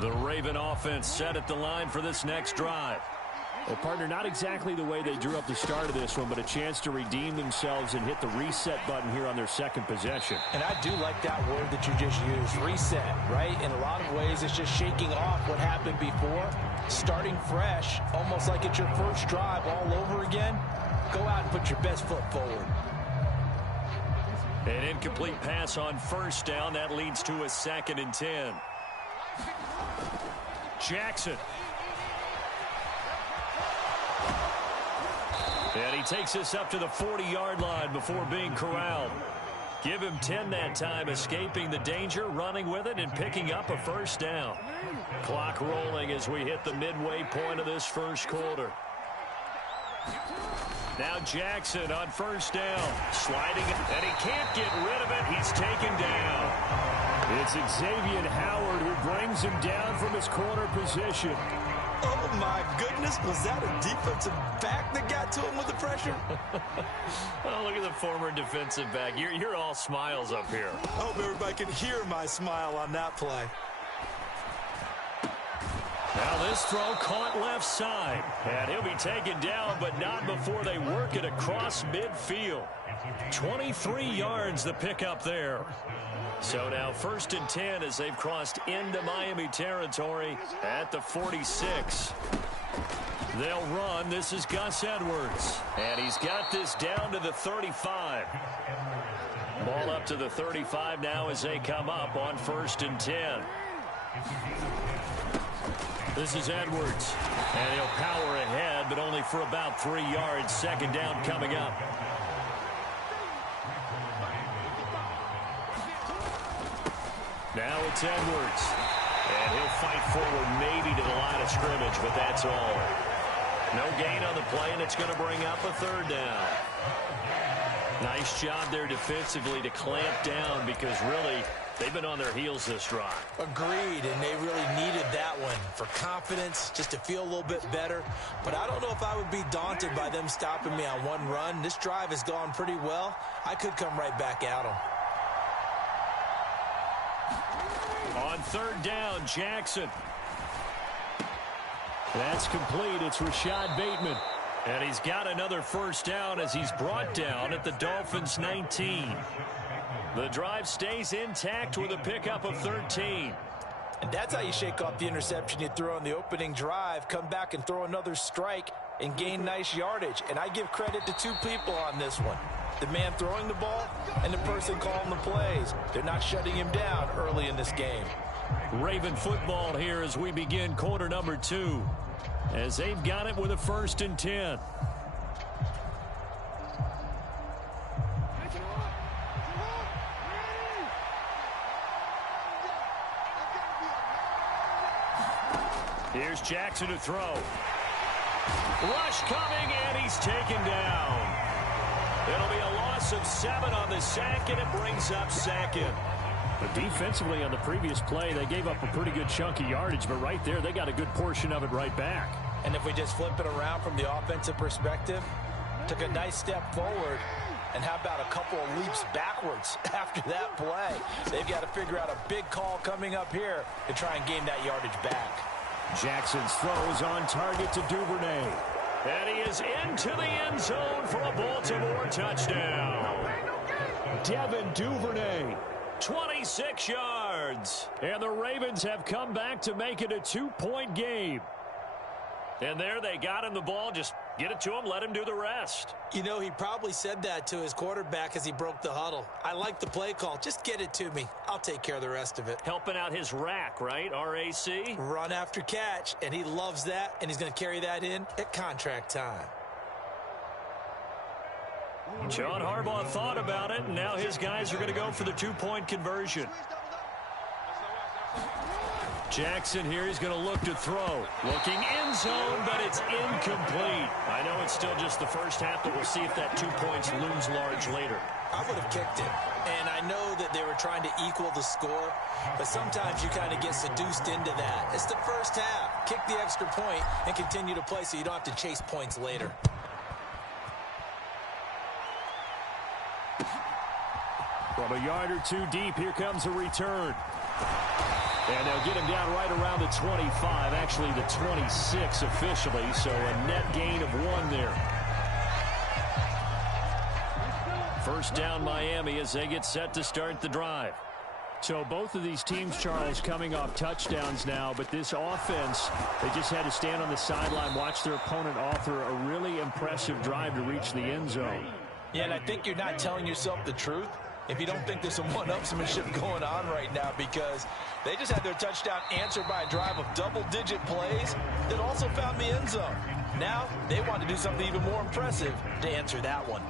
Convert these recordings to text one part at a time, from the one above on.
The Raven offense set at the line for this next drive. Well, partner, not exactly the way they drew up the start of this one, but a chance to redeem themselves and hit the reset button here on their second possession. And I do like that word that you just used, reset, right? In a lot of ways, it's just shaking off what happened before, starting fresh, almost like it's your first drive all over again. Go out and put your best foot forward. An incomplete pass on first down. That leads to a 2nd and 10. Jackson. And he takes us up to the 40-yard line before being corralled. Give him 10 that time, escaping the danger, running with it, and picking up a first down. Clock rolling as we hit the midway point of this first quarter. Now Jackson on first down. Sliding, and he can't get rid of it. He's taken down. It's Xavier Howard who brings him down from his corner position. Oh, my goodness. Was that a defensive back that got to him with the pressure? Oh, look at the former defensive back. You're all smiles up here. I hope everybody can hear my smile on that play. Now this throw caught left side. And he'll be taken down, but not before they work it across midfield. 23 yards the pickup there. So now 1st and 10 as they've crossed into Miami territory at the 46. They'll run. This is Gus Edwards. And he's got this down to the 35. Ball up to the 35 now as they come up on 1st and 10. This is Edwards. And he'll power ahead, but only for about 3 yards. 2nd down coming up. Now it's Edwards. And he'll fight forward maybe to the line of scrimmage, but that's all. No gain on the play, and it's going to bring up a 3rd down. Nice job there defensively to clamp down because really they've been on their heels this drive. Agreed, and they really needed that one for confidence, just to feel a little bit better. But I don't know if I would be daunted by them stopping me on one run. This drive has gone pretty well. I could come right back at them. On 3rd down, Jackson. That's complete. It's Rashad Bateman. And he's got another first down as he's brought down at the Dolphins' 19. The drive stays intact with a pickup of 13. And that's how you shake off the interception you threw on the opening drive, come back and throw another strike and gain nice yardage. And I give credit to 2 people on this one. The man throwing the ball and the person calling the plays. They're not shutting him down early in this game. Raven football here as we begin quarter number 2. As they've got it with a 1st and 10. Here's Jackson to throw. Rush coming, and he's taken down. It'll be a loss of 7 on the sack, and it brings up 2nd. But defensively on the previous play, they gave up a pretty good chunk of yardage, but right there, they got a good portion of it right back. And if we just flip it around from the offensive perspective, took a nice step forward, and how about a couple of leaps backwards after that play? They've got to figure out a big call coming up here to try and gain that yardage back. Jackson's throw is on target to Duvernay. And he is into the end zone for a Baltimore touchdown. Devin Duvernay. 26 yards. And the Ravens have come back to make it a 2-point game. And there they got him the ball. Just get it to him, let him do the rest. You know, he probably said that to his quarterback as he broke the huddle. I like the play call. Just get it to me. I'll take care of the rest of it. Helping out his rack, right? RAC? Run after catch. And he loves that, and he's going to carry that in at contract time. John Harbaugh thought about it, and now his guys are going to go for the 2-point conversion. Jackson here is going to look to throw. Looking end zone, but it's incomplete. I know it's still just the first half, but we'll see if that 2 points looms large later. I would have kicked it. And I know that they were trying to equal the score, but sometimes you kind of get seduced into that. It's the first half. Kick the extra point and continue to play so you don't have to chase points later. From a yard or 2 deep, here comes a return. And they'll get him down right around the 25, actually the 26 officially, so a net gain of 1 there. First down Miami as they get set to start the drive. So both of these teams, Charles, coming off touchdowns now, but this offense, they just had to stand on the sideline, watch their opponent author a really impressive drive to reach the end zone. Yeah, and I think you're not telling yourself the truth if you don't think there's some one-upsmanship going on right now, because they just had their touchdown answered by a drive of double-digit plays that also found the end zone. Now they want to do something even more impressive to answer that one.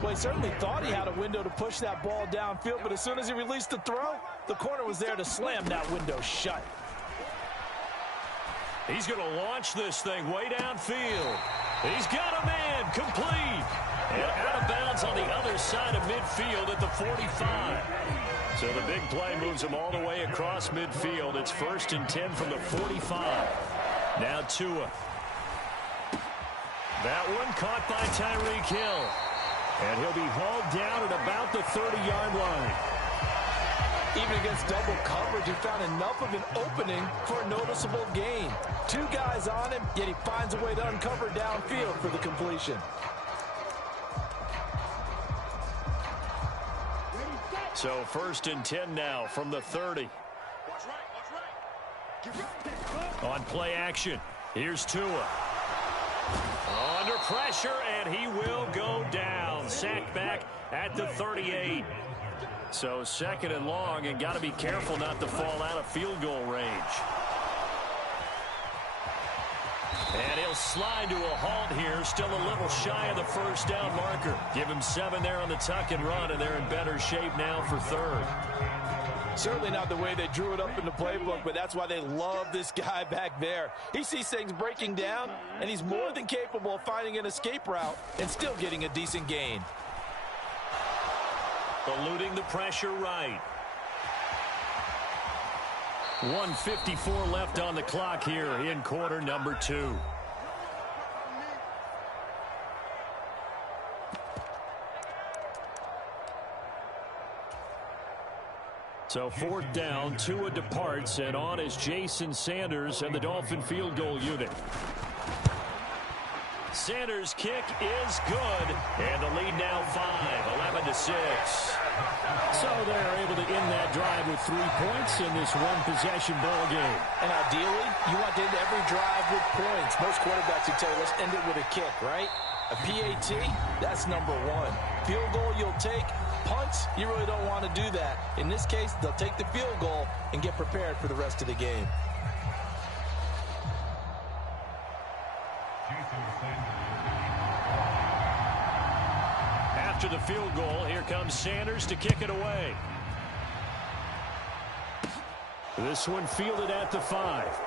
Well, he certainly thought he had a window to push that ball downfield, but as soon as he released the throw, the corner was there to slam that window shut. He's going to launch this thing way downfield. He's got a man, complete. And out of bounds on the other side of midfield at the 45. So the big play moves him all the way across midfield. It's 1st and 10 from the 45. Now Tua. That one caught by Tyreek Hill. And he'll be hauled down at about the 30-yard line. Even against double coverage, he found enough of an opening for a noticeable gain. 2 guys on him, yet he finds a way to uncover downfield for the completion. So 1st and 10 now from the 30. On play action, here's Tua. Under pressure, and he will go down. Sacked back at the 38. So 2nd and long, and got to be careful not to fall out of field goal range. And he'll slide to a halt here, still a little shy of the 1st down marker. Give him 7 there on the tuck and run, and they're in better shape now for 3rd. Certainly not the way they drew it up in the playbook, but that's why they love this guy back there. He sees things breaking down, and he's more than capable of finding an escape route and still getting a decent gain. Eluding the pressure right. 1:54 left on the clock here in quarter number 2. So 4th down, Tua departs, and on is Jason Sanders and the Dolphin field goal unit. Sanders' kick is good, and the lead now 5, 11-6. So they're able to end that drive with 3 points in this one-possession ball game. And ideally, you want to end every drive with points. Most quarterbacks would tell you, let's end it with a kick, right? A PAT, that's number 1. Field goal you'll take. Punts, you really don't want to do that. In this case, they'll take the field goal and get prepared for the rest of the game. After the field goal, here comes Sanders to kick it away. This one fielded at the 5.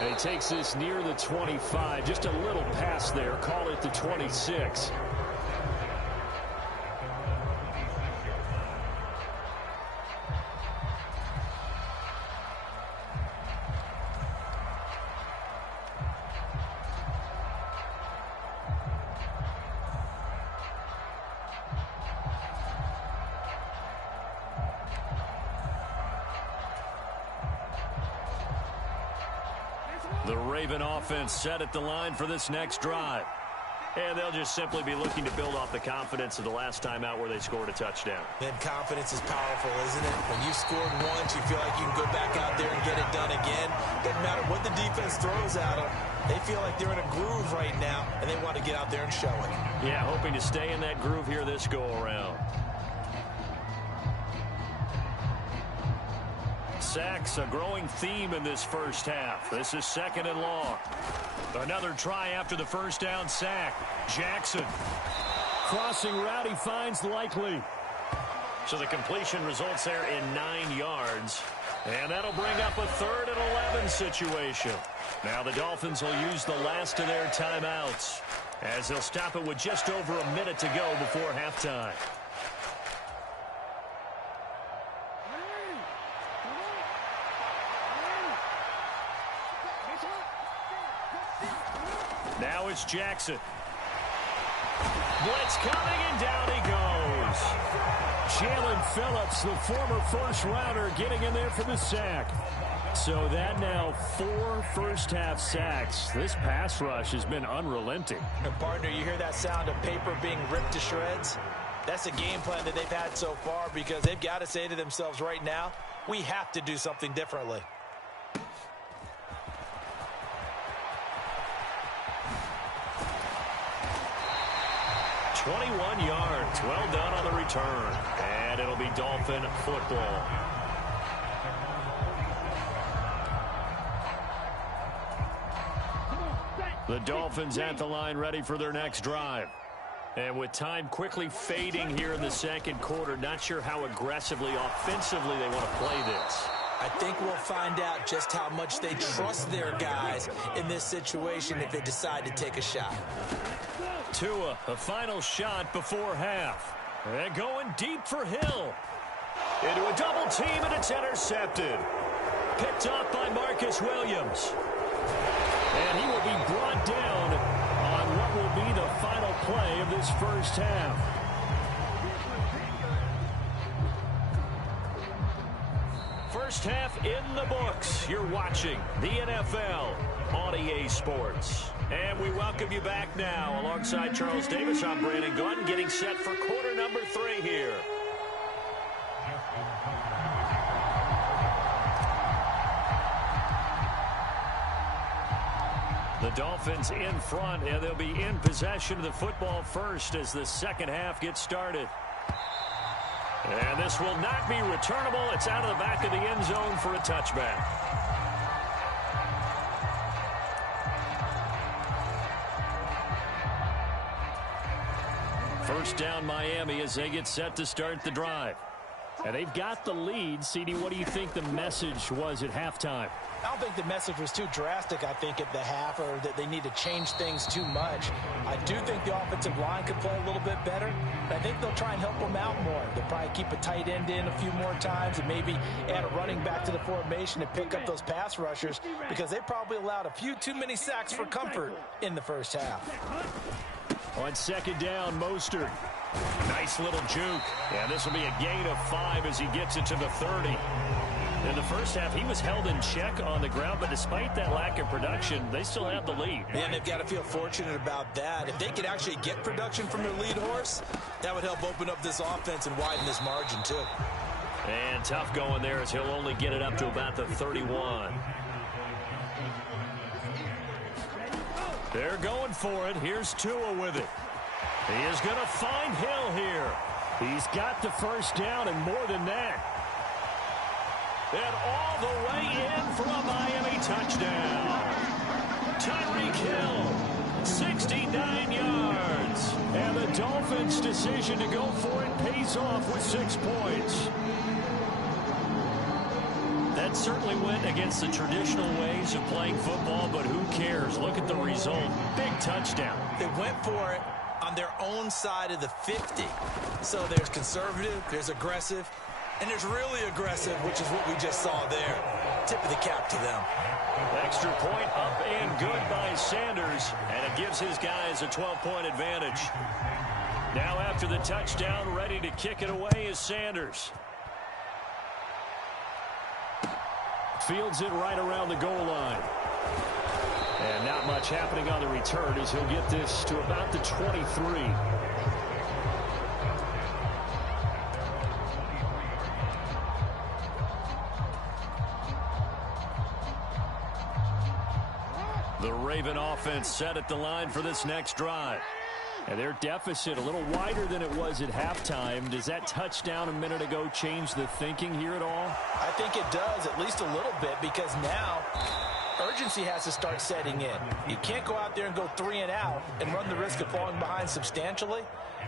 And he takes this near the 25. Just a little pass there. Call it the 26. The Raven offense set at the line for this next drive. And they'll just simply be looking to build off the confidence of the last time out where they scored a touchdown. And confidence is powerful, isn't it? When you scored once, you feel like you can go back out there and get it done again. Doesn't matter what the defense throws at them. They feel like they're in a groove right now, and they want to get out there and show it. Yeah, hoping to stay in that groove here this go-around. Sacks, a growing theme in this first half. This is 2nd and long. Another try after the 1st down sack. Jackson. Crossing route, he finds Likely. So the completion results there in 9 yards. And that'll bring up a 3rd and 11 situation. Now the Dolphins will use the last of their timeouts, as they'll stop it with just over a minute to go before halftime. Now it's Jackson. Blitz coming, and down he goes. goes. Jalen Phillips, the former first-rounder, getting in there for the sack. So that now 4 first-half sacks. This pass rush has been unrelenting. And partner, you hear that sound of paper being ripped to shreds? That's a game plan that they've had so far because they've got to say to themselves right now, we have to do something differently. "21 yards. Well done on the return. And it'll be Dolphin football. The Dolphins at the line ready for their next drive. And with time quickly fading here in the second quarter, not sure how aggressively, offensively they want to play this. I think we'll find out just how much they trust their guys in this situation if they decide to take a shot. Tua, a final shot before half. And going deep for Hill. Into a double team, and it's intercepted. Picked up by Marcus Williams. And he will be brought down on what will be the final play of this first half. First half in the books. You're watching the NFL on EA Sports. And we welcome you back now. Alongside Charles Davis, I'm Brandon Gunn, getting set for quarter number 3 here. The Dolphins in front, and they'll be in possession of the football first as the second half gets started. And this will not be returnable. It's out of the back of the end zone for a touchback. First down Miami as they get set to start the drive. And they've got the lead. CD, what do you think the message was at halftime? I don't think the message was too drastic, I think, at the half, or that they need to change things too much. I do think the offensive line could play a little bit better. I think they'll try and help them out more. They'll probably keep a tight end in a few more times and maybe add a running back to the formation to pick up those pass rushers because they probably allowed a few too many sacks for comfort in the first half. On second down, Mostert. Nice little juke. And this will be a gain of 5 as he gets it to the 30. In the first half, he was held in check on the ground, but despite that lack of production, they still have the lead. And they've got to feel fortunate about that. If they could actually get production from their lead horse, that would help open up this offense and widen this margin, too. And tough going there as he'll only get it up to about the 31. They're going for it. Here's Tua with it. He is going to find Hill here. He's got the first down and more than that. And all the way in for a Miami touchdown. Tyreek Hill, 69 yards. And the Dolphins' decision to go for it pays off with 6 points. That certainly went against the traditional ways of playing football, but who cares? Look at the result. Big touchdown. They went for it on their own side of the 50. So there's conservative, there's aggressive, and there's really aggressive, which is what we just saw there. Tip of the cap to them. Extra point up and good by Sanders, and it gives his guys a 12-point advantage. Now after the touchdown, ready to kick it away is Sanders. Fields it right around the goal line. And not much happening on the return as he'll get this to about the 23. The Raven offense set at the line for this next drive. And their deficit a little wider than it was at halftime. Does that touchdown a minute ago change the thinking here at all? I think it does, at least a little bit, because now urgency has to start setting in. You can't go out there and go 3 and out and run the risk of falling behind substantially,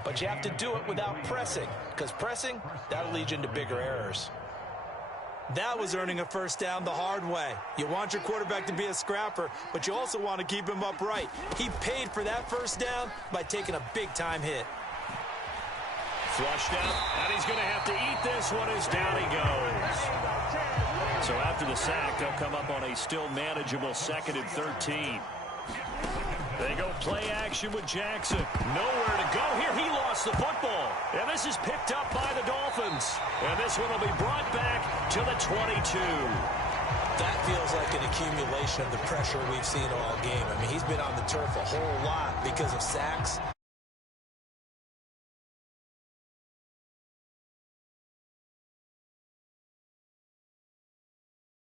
but you have to do it without pressing, because pressing, that'll lead you into bigger errors. That was earning a first down the hard way. You want your quarterback to be a scrapper, but you also want to keep him upright. He paid for that first down by taking a big-time hit. Flushed out, and he's going to have to eat this one as down he goes. So after the sack, they'll come up on a still manageable 2nd and 13. They go play action with Jackson. Nowhere to go here. He lost the football. And this is picked up by the Dolphins. And this one will be brought back to the 22. That feels like an accumulation of the pressure we've seen all game. I mean, he's been on the turf a whole lot because of sacks.